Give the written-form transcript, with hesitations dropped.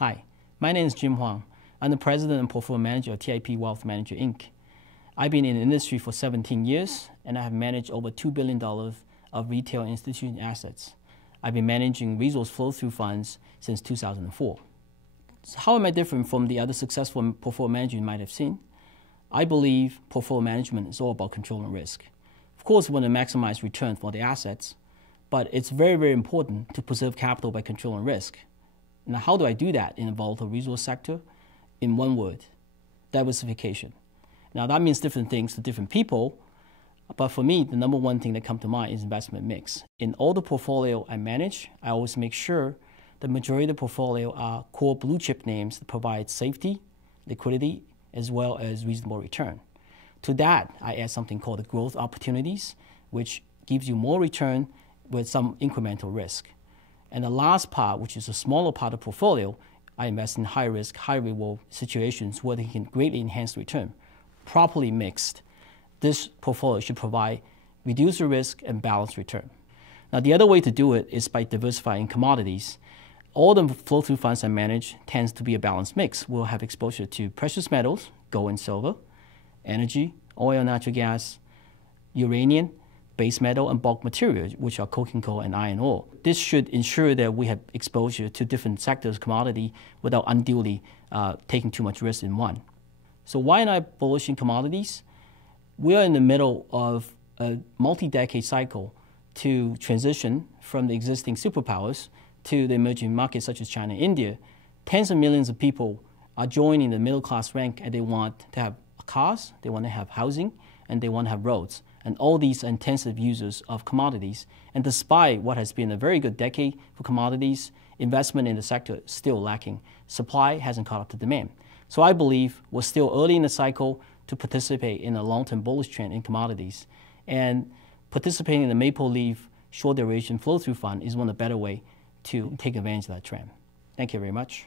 Hi, my name is Jim Huang. I'm the president and portfolio manager of TIP Wealth Manager, Inc. I've been in the industry for 17 years, and I have managed over $2 billion of retail and institutional assets. I've been managing resource flow-through funds since 2004. So how am I different from the other successful portfolio managers you might have seen? I believe portfolio management is all about controlling risk. Of course, we want to maximize return for the assets, but it's very, very important to preserve capital by controlling risk. Now, how do I do that in a volatile resource sector? In one word, diversification. Now, that means different things to different people, but for me, the number one thing that comes to mind is investment mix. In all the portfolio I manage, I always make sure the majority of the portfolio are core blue chip names that provide safety, liquidity, as well as reasonable return. To that, I add something called the growth opportunities, which gives you more return with some incremental risk. And the last part, which is a smaller part of the portfolio, I invest in high risk, high reward situations where they can greatly enhance return. Properly mixed, this portfolio should provide reduced risk and balanced return. Now, the other way to do it is by diversifying commodities. All the flow-through funds I manage tends to be a balanced mix. We'll have exposure to precious metals, gold and silver, energy, oil, natural gas, uranium, base metal, and bulk materials, which are coking coal and iron ore. This should ensure that we have exposure to different sectors of commodity without unduly taking too much risk in one. So why am I bullish in commodities? We are in the middle of a multi-decade cycle to transition from the existing superpowers to the emerging markets such as China and India. Tens of millions of people are joining the middle class rank, and they want to have cars, they want to have housing, and they want to have roads. And all these are intensive users of commodities. And despite what has been a very good decade for commodities, investment in the sector is still lacking. Supply hasn't caught up to demand. So I believe we're still early in the cycle to participate in a long-term bullish trend in commodities. And participating in the maple leaf short duration flow-through fund is one of the better ways to take advantage of that trend. Thank you very much.